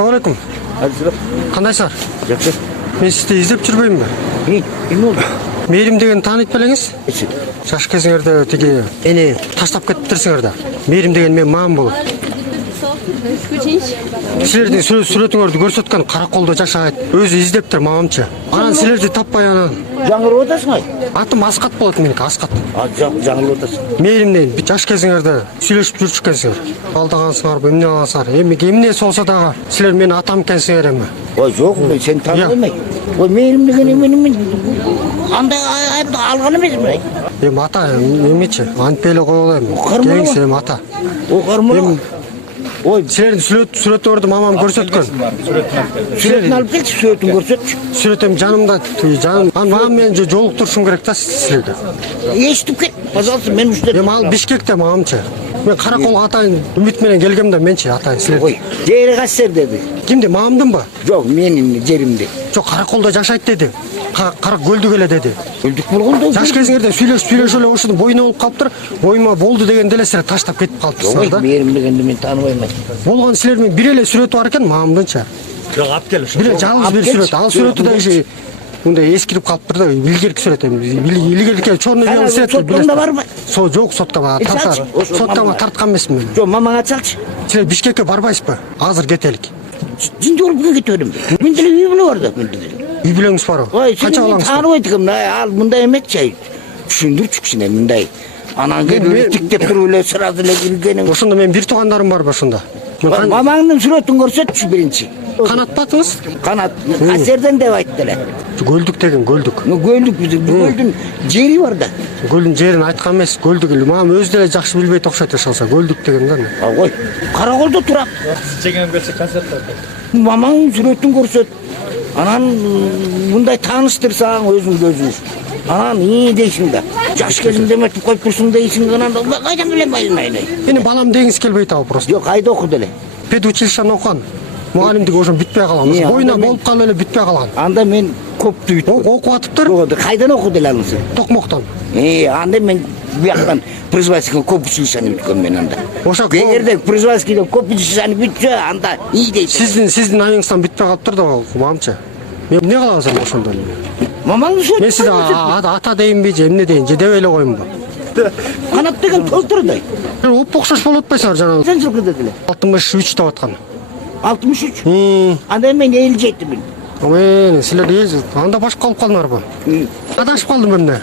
Assalamualaikum. Кандайсыңар? Жақсы. Мен сізді іздеп жүрбеймін бе? Кім болды? Мейірім деген танып біліңіз? Жаш кезіңерде теге ені таштап кеттірсіңер да. Мейірім деген мен мамам болып. Сілердің суретіңерді көрсеткен қарақолда жашағайт. Өзі іздеп тұр мамамчы. Анан сілерді таппай анан. Жаңғырып отырсың ай? Атым Асқат болады менікі, Асқат. Жаңғырып отырсың. Мейірімнен жаш кезіңерде сөйлесіп жүрчүккенсіңер. Алдағансыңар, эмне аласыңар. Эмне болса дагы силер менин атам экенсиңер эми. Ой, жоқ, мен сені таный алмаймын. Ой, мейірім деген емен андай айымды алған емеспін ай. Эми ата эмечи? Антпей эле кое алайм. Келиңиз эми ата. Оқармын. Ой, Силердин сүрөттөрдү мамам көрсөткөн. Сүретін алып келші, сүретін көрсетші. Сүрөтөм жанымда, жаным. Мамам менен жолуктурушум керек да силерге. Естіп кет, пожалуйста, мен үштен. Эми ал Бишкекте мамамчы. Мен Каракол атайын үмүт менен келгем да менчи атайын силер. Ой, жері қасыр деді. Кимди, мамамдын ба? Жоқ, менің жерімде. Жок, Караколдо жашайт деди. Карак көлдүк эле деди. Өлдік болғанда. Жаш кезиңерде сүйлөшүп эле ошондун бойуна болуп калыптыр. Боюма болду дегенде эле силер таштап кетип калыптырсыңар да. Мейірім дегенді мен танымаймын. Болгон силердин бир эле сүрөтү бар экен мамамдынча. Жок, алып кел. Бир жалгыз бир сүрөт. Ал сүрөтү да иже мындай эскирип калыптыр да, илгерки сүрөт эми. Илгерки чорный белый свет. Сотканда барбы? Жок, сотко бар. Соткама тарткан эмесмин мен. Жок, мамаңа салчы. Силер Бишкекке барбайсызбы? Азыр кетелик. Жинді өліп күйге кетерім. Мен деле үй бүлө бар да, мен деле. Үй бүлөңүз барбы? Ой, Канча сені мен балаңыз бар? танып айтқым, ал мындай емес жай. Түшүндүрчү кичине мындай. Анан келип тиктеп туруп эле сразу эле келгениң. Ошондо мен бир туугандарым барбы ошондо? Мамаңдын сүрөтүн көрсөтчү биринчи. Канат батыңыз? Канат, Касерден деп айтты эле. Көлдүк деген, көлдүк. Көлдүк биздин көлдүн жери бар да. Көлдүн жерин айткан эмес, көлдүк эле. Мамам өзү деле жакшы билбейт окшойт эшалса, көлдүк деген да. Ой, Караколдо турам. Жеңем келсе концертте. Мамаңдын сүрөтүн көрсөт. Анан мындай тааныштырсаң өзүң. Анан дейсиң да. Жаш кезиңде эметип коюп турсуң дейсиң, анан кайдан билем айнай. Мени балам дегиңиз келбейт ал просто. Жок, кайда окуду эле. Педучилищени окуган. Мугалимдик ошо бүтпөй калган. Боюна болуп калып эле бүтпөй калган. Анда мен көптү бүт. Окуп атыптыр. Кайдан окуду эле анысы? Токмоктон. Анда мен бияктан производительный көп училищени бүткөм мен анда. Ошо эгерде производительный көп училищени бүтсө, анда дейт. Сиздин айыңыздан бүтпөй калыптыр да мамамчы. Мен эмне кылабыз эми ошондо? Мамаңды сөйт. Мен сизди ата дейинби же эмне дейин же деп эле коюмбу? Канат деген толтурдай. Оп окшош болуп атпайсыңар жанагы? Сен жылкы дедиле. 63 деп аткан. 63. Анда мен 57 миң. Мен силер анда башка калып калдыңарбы? Адашып калдым эмне?